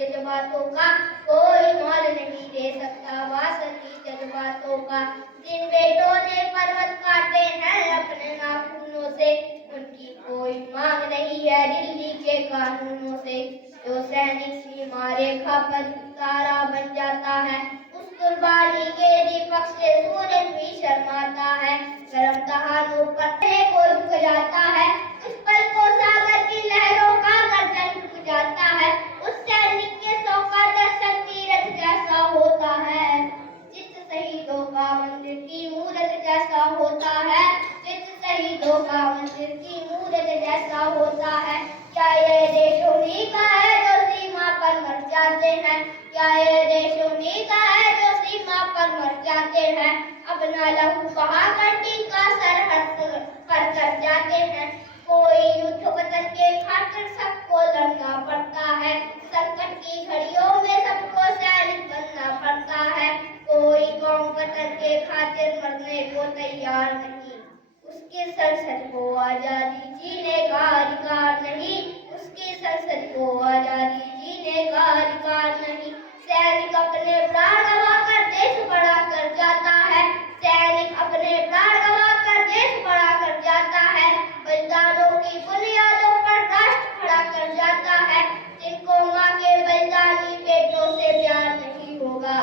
जज्बातों का कोई मोल नहीं दे सकता, वासंती जज्बातों का। जिन बेटों ने पर्वत काटे हैं अपने नाखूनों से, उनकी कोई मांग नहीं है दिल्ली के कानूनों से। जो सैनिक सीमा रेखा पर तारा बन जाता है, उस कुर्बानी के दीपक से सूरज भी शर्माता है। गर्म दहानों पर को झुक जाता है, उस पल को सागर की लहरों का गर्जन झुक जाता है। उस सैनिक के सौ का दर्शन तीरथ जैसा होता है, चित शहीदों का मंदिर की मूरत जैसा होता है। चित शहीदों का मंदिर की मूरत जैसा होता है। क्या ये देश उन्हीं का है जो सीमा पर मर जाते हैं? क्या ये देश उन्हीं का है जो सीमा पर मर जाते हैं? अपना लहू बहाकर टीका सरहद पर कर जाते हैं। कोई युद्ध वतन के खातिर सबको लड़ना पड़ता है, संकट की घड़ियों में सबको सैनिक बनना पड़ता है। कोई कौम वतन के खातिर मरने को तैयार नहीं, उसकी संसद को आजादी जीने का अधिकार नहीं, उसकी संसद को आजादी जीने का अधिकार नहीं। सैनिक अपने प्राण गवा कर देश बड़ा कर जाता है, सैनिक अपने प्राण गवा कर देश बड़ा कर जाता है। बलिदानों की बुनियादों पर राष्ट्र खड़ा कर जाता है। जिनको माँ के बलिदानी बेटों से प्यार नहीं होगा,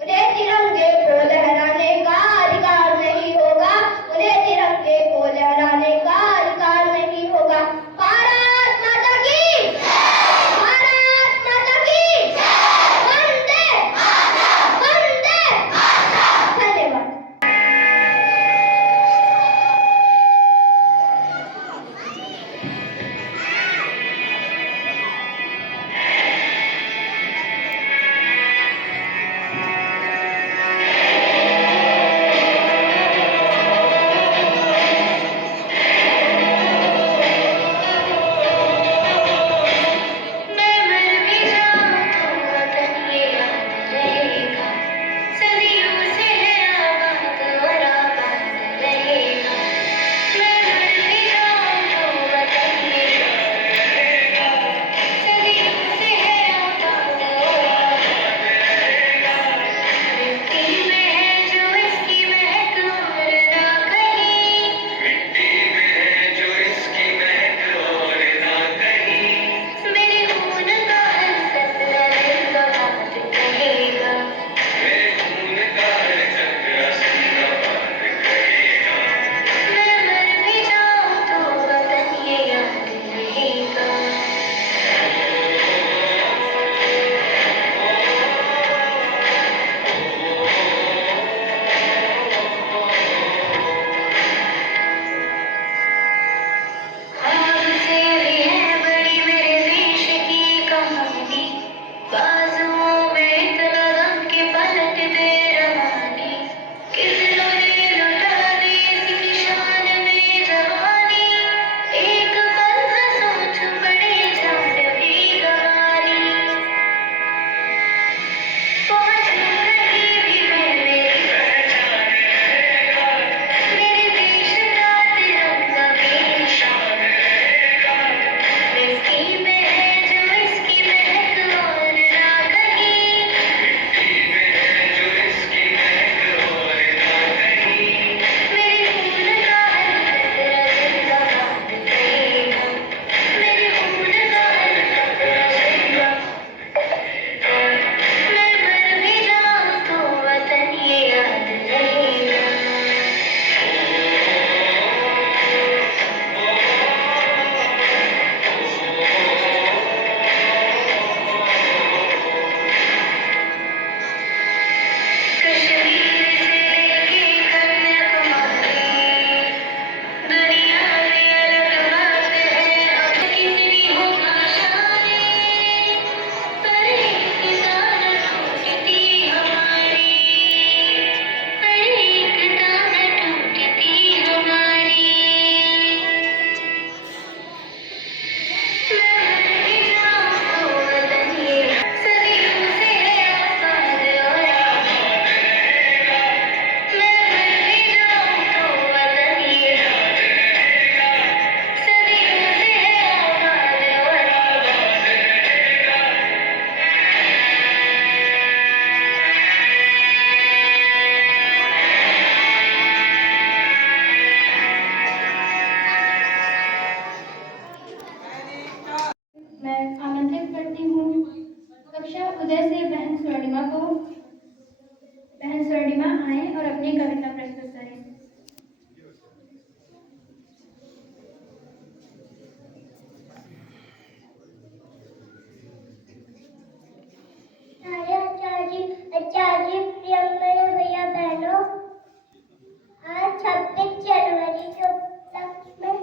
उन्हें तिरंगे को लहराने का अधिकार नहीं होगा, उन्हें तिरंगे को लहराने का अधिकार नहीं होगा। भारत माता की, भारत माता की, वंदे वंदे। आएं और अपनी कविता प्रस्तुत करें। आचार्य प्रिय मेरे भैया बहनों, आज 26 जनवरी के उपलक्ष्य में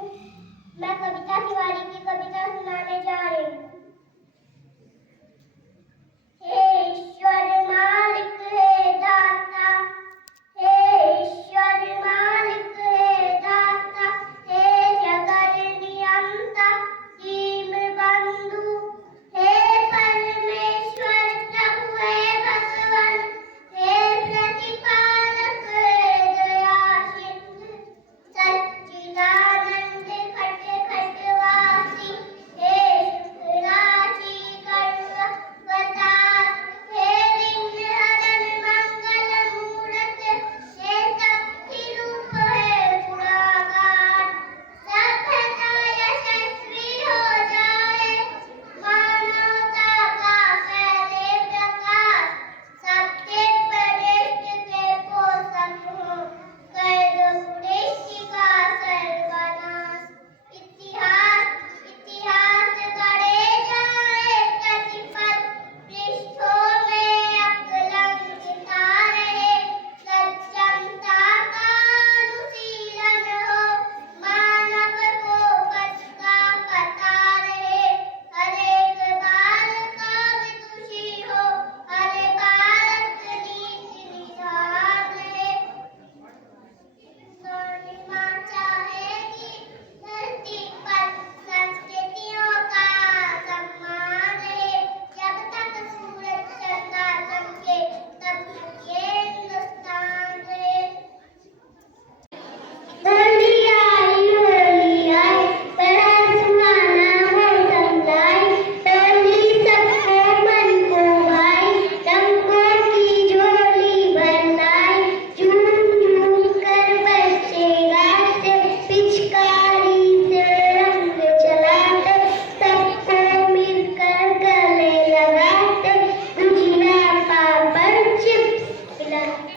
मैं कविता तिवारी की कविता सुनाने जा रही हूँ। हे ईश्वर मालिक हे दाता, हे ईश्वर मालिक हे दाता, हे जगत नियंता दीन बंधु, हे परमेश्वर प्रभु हे भगवान, हे प्रतिपालक हे दया सिंधु, सच्चिदानंद खट खटवासी, हे शुक्राची करुणा अवतार, हे विघ्न हरण मंगल मूरत, हे शक्ति रूप हे गुणागार, सभ्यता यशस्वी हो जाए, मानवता का फैले प्रकाश, सबसे श्रेष्ठ के पोषक हो, कर दो सृष्टि का सर्वनाश। इतिहास गढ़े जाए प्रतिपल, पृष्ठों में अकलंकित रहे, सज्जनता का अनुशीलन हो, मानव को कसका पता रहे, हर एक बाल का विदुषी हो, हर भारत नीति निधान रहे। स्वर्णिमा चाहेगी धरती पर, संस्कृतियों का सम्मान रहे, जब तक सूरज चंदा चमके तब तक ये हिंदुस्तान रहे। होली आई बड़ा सुहाना मौसम लाए, होली सबको मन को भाई, रंगों की झोली भरनाई, झूम झूम कर बच्चे गाते, पिचकारी से रंग चलाते, सबको मिलकर गले लगाते, गुजिया पापड़ चिप्स खिलाते।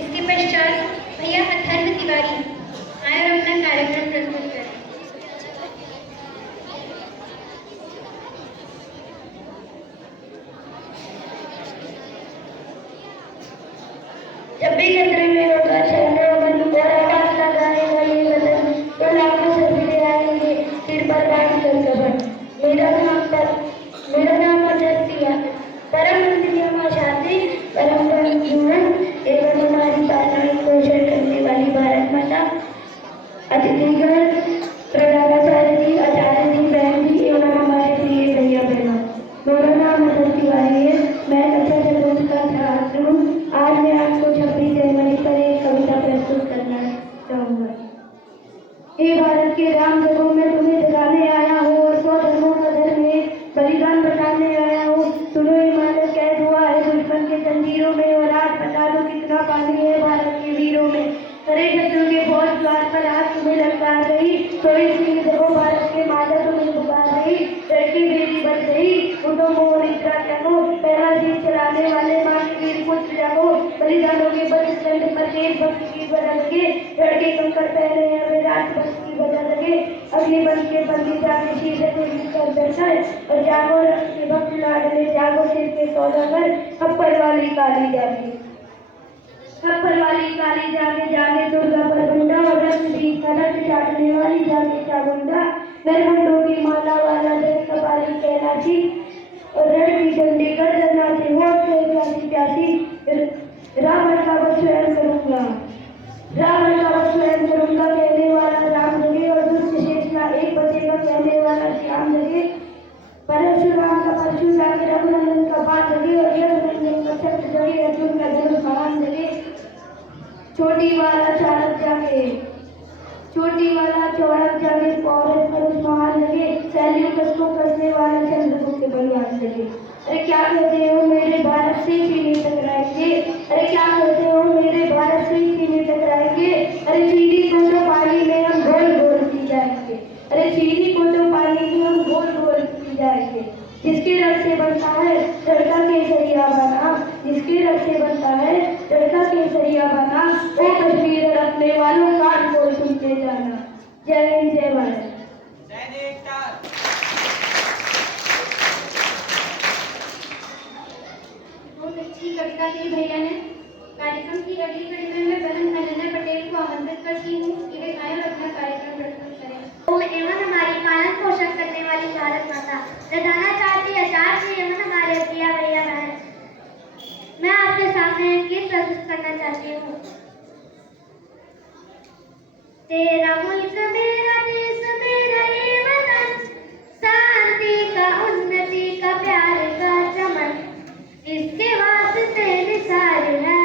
इसके पश्चात भैया अथर्व तिवारी आए और अपना कार्यक्रम प्रस्तुत करें। जब भी कतरे में होगा चलने मन और आवाज लगाए वाले बदन, तो लाखों सपने आएंगे सिर पर बांध कर कफन। मेरा नाम अजस्तिया, परम मंदिर मां शांति, परम जीवन एवं हमारी भावनाएं पोषण करने वाली भारत माता, अतिथिगण, प्रधानाचार्य जी, आचार्य जी, बहन जी एवं हमारे प्रिय भैया बहनों, मेरा नाम अजय तिवारी है। मैं कक्षा चतुर्थ का छात्र हूँ। आज मैं आपको 26 जनवरी पर एक कविता प्रस्तुत करना चाहूँगा। हे भारत के राम जगों में तुम्हें जगाने आया हूँ और 100 धर्मों का धर्म में बलिदान बताने आया हूँ। सुनो हिमालय कैद हुआ है दुश्मन के जंजीरों में, और आज बता दो कितना पानी है भारत के वीरों में। करे शत्रु के फौज द्वार पर आज तुम्हें ललकार रही, तो इसलिए देखो भारत के माता तुम्हें पुकार रही, लड़की बेटी बच गई, उठो मोर इतना जगो, पहला जीत चलाने वाले माँ के वीर पुत्र जागो, बलिदानों के बलिदान पर देशभक्ति की बजा लगे, लड़के कंकड़ पहने हैं वे राष्ट्रभक्ति की बजा लगे, अग्नि बन के बंदी जाके शीशे को कर दर्शन, और जागो के भक्त लाडले जागो सिर के सौदागर, खप्पर वाली काली जागे, खप्पर वाली काली जागे, जागे दुर्गा पर गुंडा, और रक्त बीज का रक्त चाटने वाली जागे चामुंडा, नरमुंडों की माला वाला देश कपाली कैलाशी, और रणकी डंडे कर नाचे होठ से प्यासी प्यासी, रावण का वध स्वयं करूंगा, रावण का वध स्वयं करूंगा कहने वाला राम जगे, और दुष्ट शेषना एक बचेगा कहने वाला श्याम जगे, परशुराम का परशु जागे, रघुनंदन का बात जगे, और यशनंदन का छत्र जगे, अर्जुन का धनुष बाण जगे, छोटी वाला चाणक जागे, छोटी वाला चौड़क जागे, पौरस परुष महान लगे, सैल्यू कसको कसने वाला चंद्रगुप्त बलवान लगे। अरे क्या कहते हो मेरे भारत से चीनी टकराएंगे, अरे क्या कहते हो मेरे भारत से चीनी टकराएंगे, अरे चीनी को तो पानी में हम घोल घोल पी जाएंगे, अरे चीनी को तो पानी में हम घोल घोल रग से बनता है लड़का केसरिया बना, जिसके रग से बनता है लड़का केसरिया बना, वो कश्मीर रखने वालों कान को सुन के जाना। जय हिंद जय भारत। बहुत अच्छी कविता की भैया ने। कार्यक्रम की अगली कड़ी में मैं बहन अनन्या पटेल को आमंत्रित करती हूँ कि वे आए और अपना कार्यक्रम प्रस्तुत करें। एवं हमारी पालन पोषण करने वाली भारत माता, प्रधाना चाहती आचार्य एवं हमारे प्रिया भैया बहन, मैं आपके सामने एक गीत प्रस्तुत करना चाहती हूँ। तेरा मुल्क मेरा देश मेरा ये वतन, शांति का उन्नति का प्यार का चमन, इसके वास्ते निसार है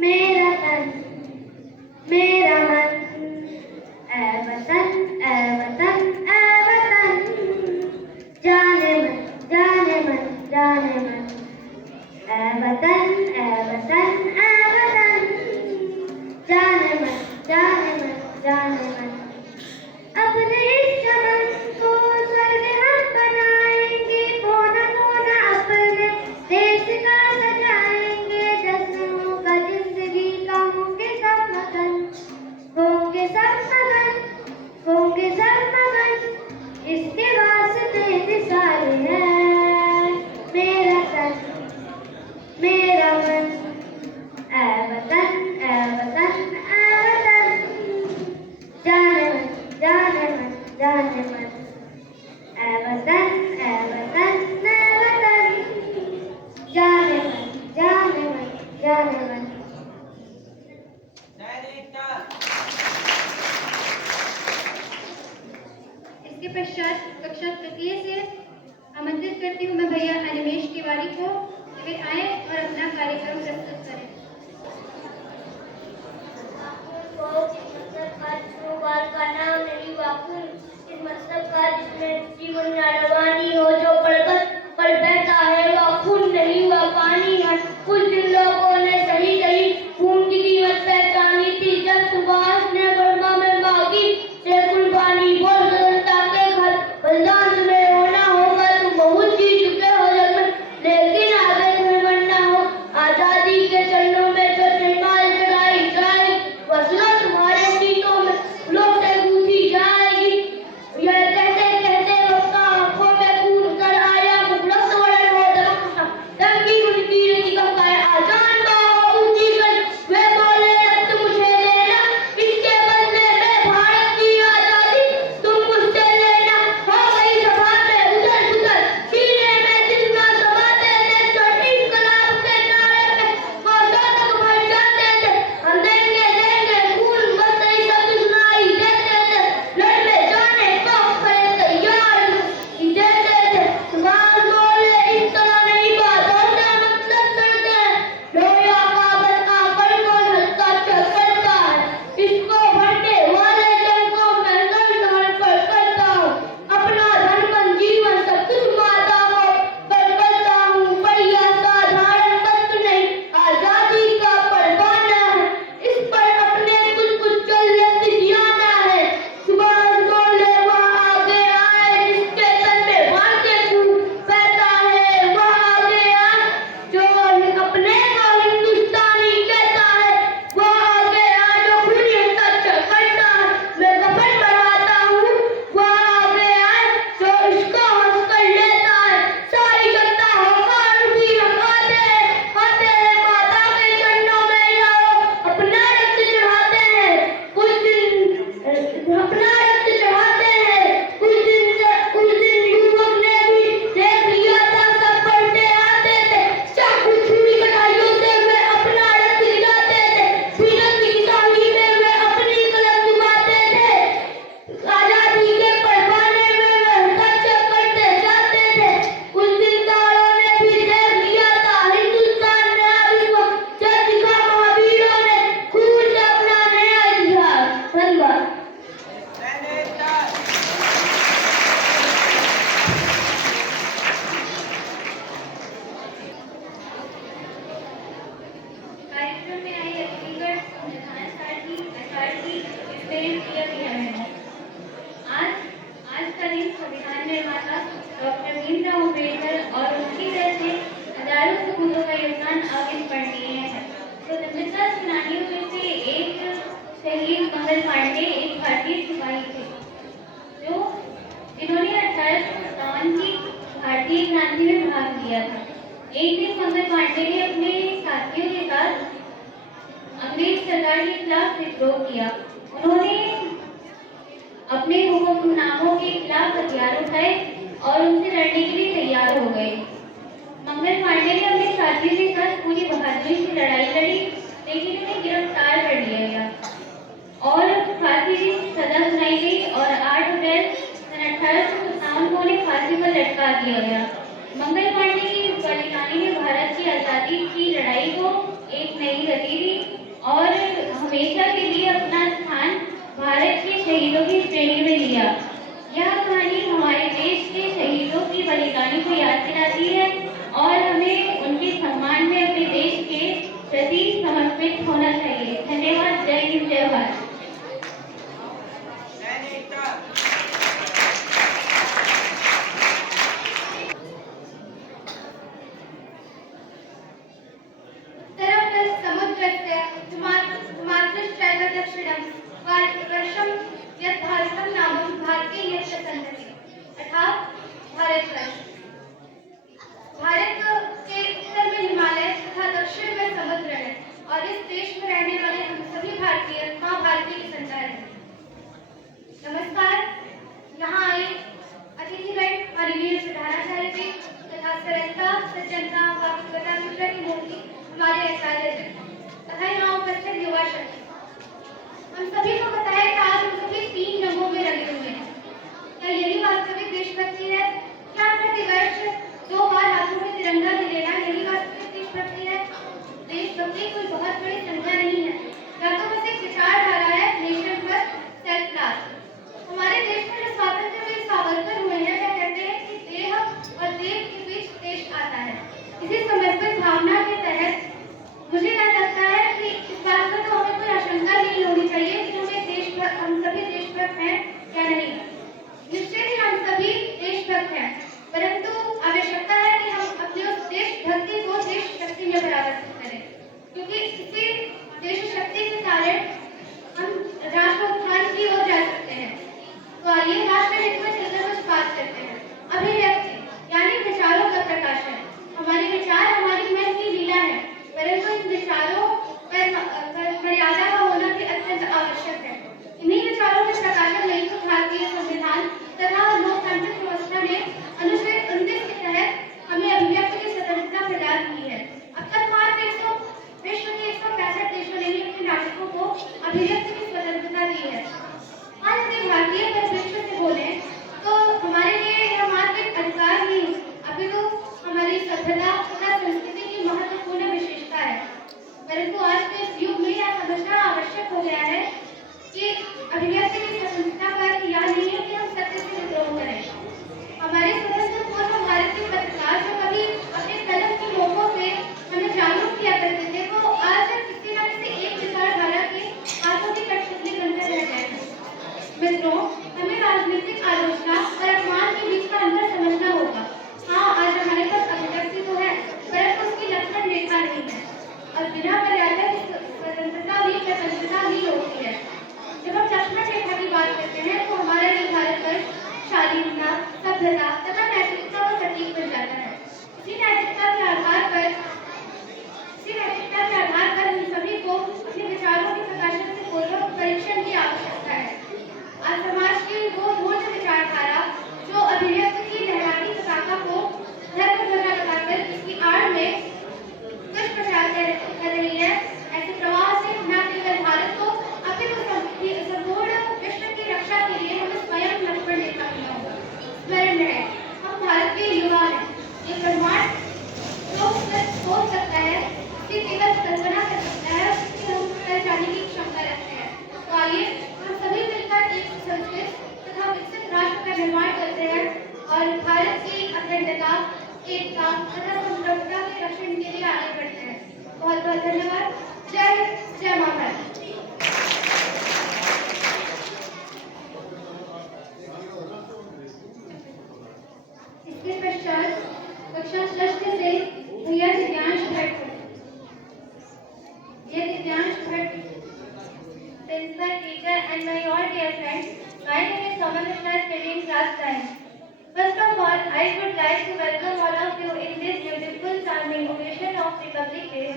मेरा तन मेरा मन। ऐ वतन ऐ वतन ऐ वतन, जाने मन जाने मन जाने मन। ऐ वतन ऐ वतन ऐ वतन, जाने मन जाने मन जाने मन। अपने इस चमन को स्वर्ग हम बनाएंगे, कोना कोना अपने देश का सजाएंगे। जश्नों का जिंदगी का होंगे सब मगन, होंगे सब मगन होंगे सब मगन, इसके वास्ते निसार है मेरा तन मेरा मन। ऐ वतन ऐ वतन ऐ वतन, जाने मन जाने मन जाने मन। ऐ वतन ऐ वतन ऐ वतन, जाने मन जाने मन जाने मन। इसके पश्चात कक्षा तृतीय से आमंत्रित करती हूँ मैं भैया अनिमेश तिवारी को कि वे आए और अपना कार्यक्रम प्रस्तुत करें। का नाम नहीं बापू, इस मतलब का जिसमें जीवन रवानी हो, जो पढ़कर पढ़ बैठा है वह खून नहीं वह पानी है। कुछ दिन लोगों ने सही सही खून की कीमत पहचानी थी, जब सुभाष ने बर्मा में मांगी से कुर्बानी। बोल जनता के घर बलिदान में होना होगा, तुम बहुत जी चुके हो जग में, लेकिन आगे तुम्हें बनना हो। आजादी के चरणों में जो जयमाल चढ़ाई जाए, वसला तुम्हारे सीटों में लोग से गूंथी जाएगी। यह कहते भीमराव अम्बेडकर और उनकी तरह से हजारों सपूतों का योगदान अविस्मरणीय है। स्वतंत्रता सेनानियों में से एक शहीद मंगल पांडे एक भारतीय सिपाही थे जिन्होंने 1857 की भारतीय क्रांति में भाग लिया था। एक दिन मंगल पांडे ने अपने साथियों के साथ अंग्रेज सरकार के खिलाफ विद्रोह किया। उन्होंने अपने हुक्मनामों के खिलाफ हथियार उठाए और उनसे लड़ने के लिए तैयार हो गए। मंगल पांडे ने अपने साथियों के साथ पूरी बहादुरी से लड़ाई लड़ी, लेकिन उन्हें गिरफ्तार कर लिया गया और फांसी की सजा सुनाई गई और 8 अप्रैल सन 1857 को उन्हें फांसी पर लटका दिया गया। मंगल पांडे की बलिदानी ने भारत की आजादी की लड़ाई को एक नई गति दी और हमेशा के लिए अपना स्थान भारत के शहीदों की श्रेणी में लिया। यह कहानी हमारे देश के शहीदों की बलिदानी को याद दिलाती है और हमें उनके सम्मान में अपने देश के प्रति समर्पित होना चाहिए। धन्यवाद। जय हिंद, जय भारत। नमस्कार। यहाँ आए अतिथिगण, माननीय प्रधानाचार्य जी तथा सरलता, सज्जनता, वास्तविकता, मित्र की मूर्ति हमारे आचार्य जी तथा यहाँ उपस्थित युवा शक्ति, हम सभी को पता है कि आज हम सभी 3 रंगों में रंगे हुए हैं। क्या यही वास्तविक देशभक्ति है? क्या प्रतिवर्ष 2 बार हाथों में तिरंगा ले लेना यही वास्तविक देशभक्ति है? देशभक्ति कोई बहुत बड़ी संख्या नहीं है, या तो बस एक विचारधारा है, नेशन फर्स्ट, सेल्फ लास्ट। हमारे देश में जो स्वातंत्र्य वीर सावरकर हुए हैं, वह कहते हैं कि देह और देव के बीच देश आता है। इसी समर्पित भावना के तहत मुझे यह लगता है कि इस बात पर तो हमें कोई आशंका नहीं होनी चाहिए कि हम सभी देशभक्त हैं या नहीं। निश्चय ही हम सभी देशभक्त हैं, परंतु आवश्यकता है कि हम अपनी उस देशभक्ति को देश शक्ति में परिवर्तित करें, क्योंकि इसी देश शक्ति के कारण हम राष्ट्र उत्थान की ओर जा सकते हैं। तो आइए राष्ट्र हित में चलकर कुछ बात करते हैं। अभिव्यक्ति यानी विचारों का प्रकाशन। हमारे विचार हमारी मन की लीला है, परंतु इन विचारों पर मर्यादा का होना भी अत्यंत आवश्यक है। इन्हीं विचारों के प्रकाशन नहीं तो भारतीय संविधान तथा लोकतांत्रिक व्यवस्था ने अनुच्छेद 29 के तहत हमें अभिव्यक्ति की स्वतंत्रता प्रदान की है। अब तक मात्र विश्व के 165 देशों ने ही अपने नागरिकों को अभिव्यक्ति की स्वतंत्रता दी है। आज यदि भारतीय परिप्रेक्ष्य से बोले तो हमारे लिए यह मात्र एक अधिकार नहीं, अभी तो हमारी सभ्यता तथा संस्कृति की महत्वपूर्ण विशेषता है। परंतु आज के इस युग में यह समझना आवश्यक हो गया है कि अभिव्यक्ति की स्वतंत्रता का अर्थ यह नहीं है कि हम सत्य से विद्रोह करें। हमारे स्वतंत्र पूर्व भारत के पत्रकार जो कभी अपने कलम की नोकों से हमें जागरूक किया करते थे, वो आज किसी न किसी एक विचारधारा के हाथों की कठपुतली बनकर रह गए हैं। मित्रों, हमें राजनीतिक आलोचना और अपमान के बीच का अंतर समझना होगा। हाँ, आज हमारे पास अभिव्यक्ति तो है, परंतु उसकी लक्षण रेखा नहीं है और बिना मर्यादा की स्वतंत्रता भी स्वतंत्रता ही होती है। जब हम लक्ष्मण रेखा की बात करते हैं तो हमारा ये भारतवर्ष शालीनता, सभ्यता तथा नैतिकता का प्रतीक बन जाता है। इसी नैतिकता के आधार पर हम सभी को अपने विचारों के प्रकाशन से पूर्वक परीक्षण की आवश्यकता है। आज समाज की वो मूर्ख विचारधारा जो अभिव्यक्ति की लहराती पताका को धर्म ध्वजा लगाकर इसकी आड़ में दुष्प्रचार कर रही है, ऐसे प्रवाह से न केवल भारत को अपितु संपूर्ण विश्व की रक्षा के लिए हमें स्वयं लक्ष्मण रेखा करना होगा। स्मरण रहे, हम भारत के युवा हैं। ये ब्रह्मांड जो सोच सकता है, उसकी केवल कल्पना कर सकता है, उसकी हम कर जाने की क्षमता रखते हैं। तो आइए हम सभी मिलकर एक संस्कृत तथा विकसित राष्ट्र का निर्माण करते हैं और भारत की अखंडता, एकता तथा संप्रभुता के रक्षण के लिए आगे बढ़ते हैं। बहुत बहुत धन्यवाद। जय जय मां भारत। इसके पश्चात कक्षा षष्ठ से भैया Divyansh Bhatt, principal, teacher, and my all dear friends. My name is Saman Mishra, studying class 9. First of all, I would like to welcome all of you in this beautiful, charming occasion of Republic Day.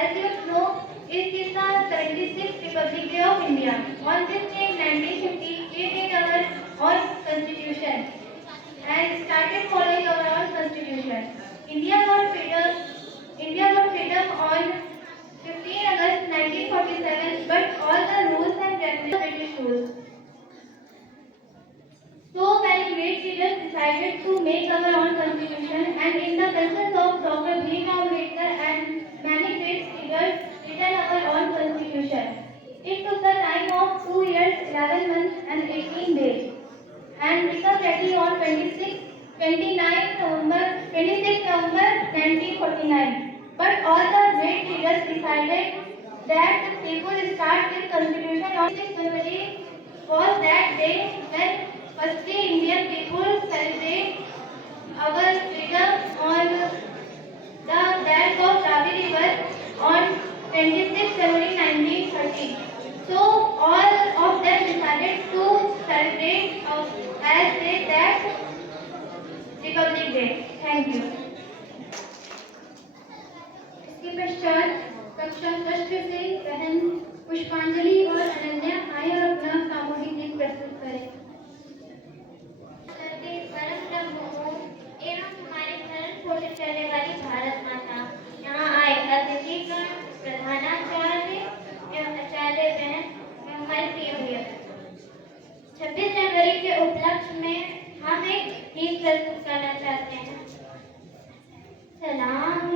As you know, it is the 76th Republic Day of India. On this day in 1950, we made our own constitution and started following our own constitution. India got freedom on 15 August 1947, but all the rules and regulations were British rules. So many great leaders decided to make our own constitution, and in the presence of Dr. Bhimrao Ambedkar and many great leaders, written our own constitution. It took the time of 2 years, 11 months, and 18 days, and became ready on 26 November 1949. But all the great leaders decided that people start this constitution on 6 January was that day when firstly Indian people celebrate our freedom on the bank of Ravi River on 26 January 1930. So all of them decided to celebrate as they that Republic Day. Thank you. इसके पश्चात कक्षा षष्ठ से बहन पुष्पांजलि और अनन्या आए और अपना सामूहिक गीत प्रस्तुत करें। परम ब्रह्म हो एवं हमारे भरण पोषण करने वाली भारत माता, यहाँ आए अतिथिगण, प्रधानाचार्य एवं आचार्य बहन एवं हमारे प्रिय भैया, 26 जनवरी के उपलक्ष्य में हम एक गीत प्रस्तुत करना चाहते हैं। सलाम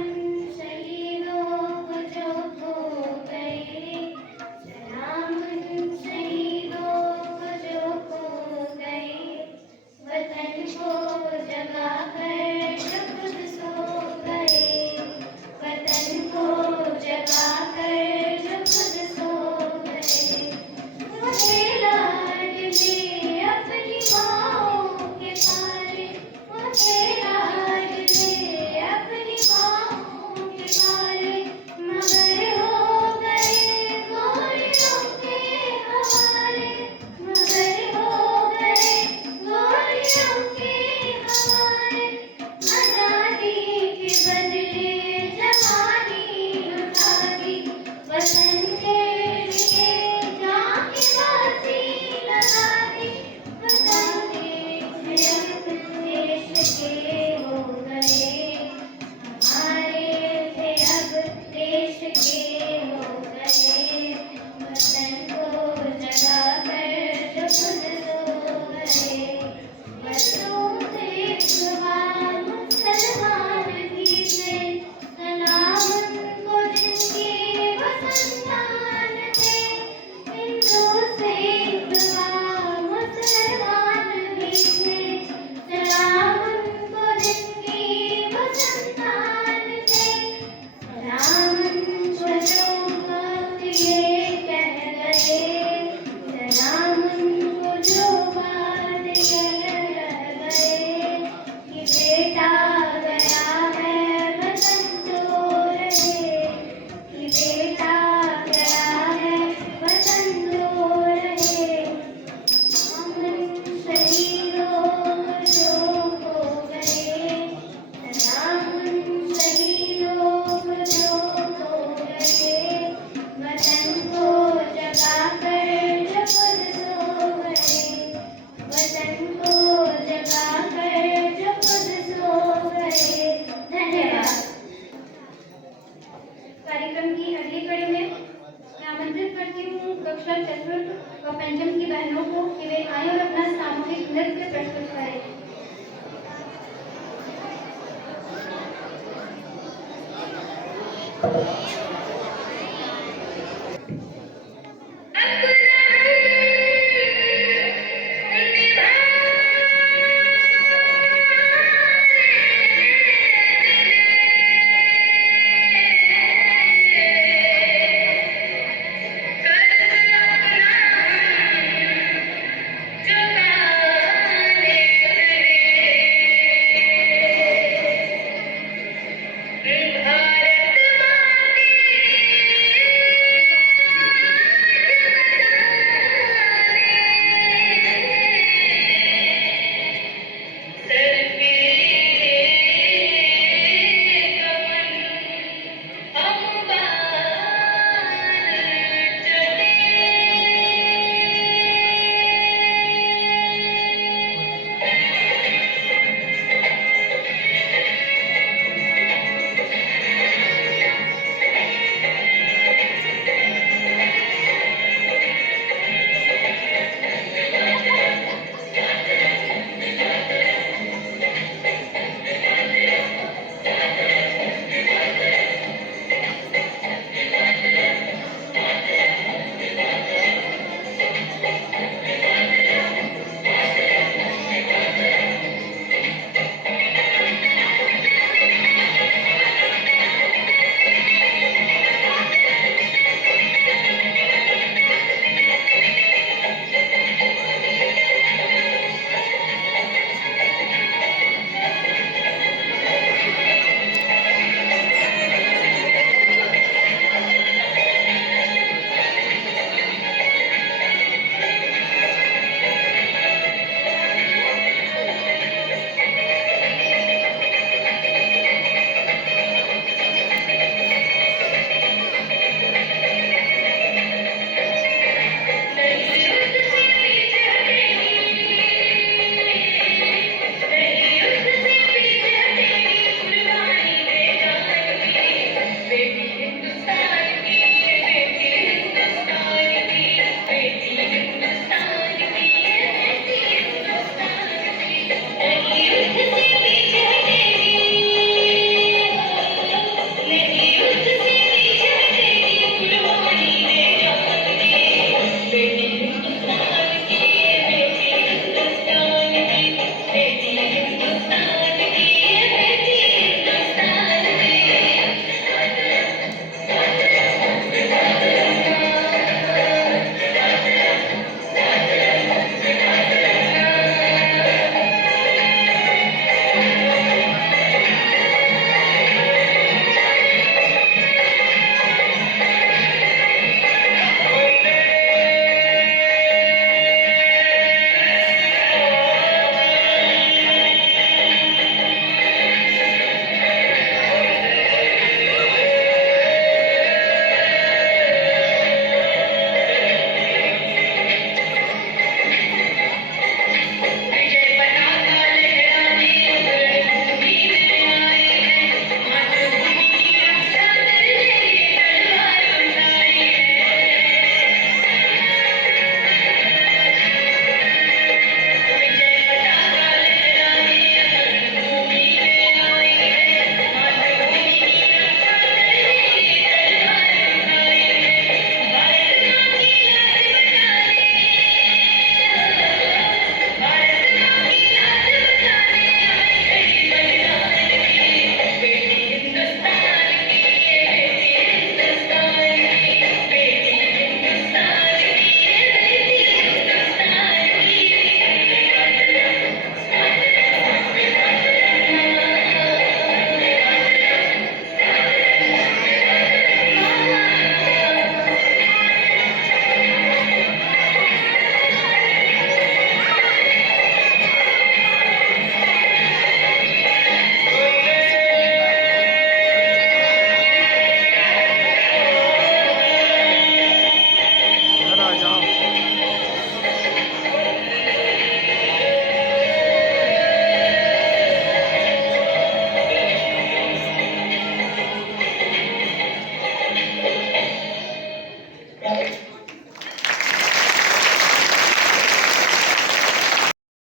कार्यक्रम की अगली कड़ी में मैं आमंत्रित करती हूँ कक्षा चतुर्थ व पंचम की बहनों को कि वे आए और अपना सामूहिक नृत्य प्रस्तुत करें।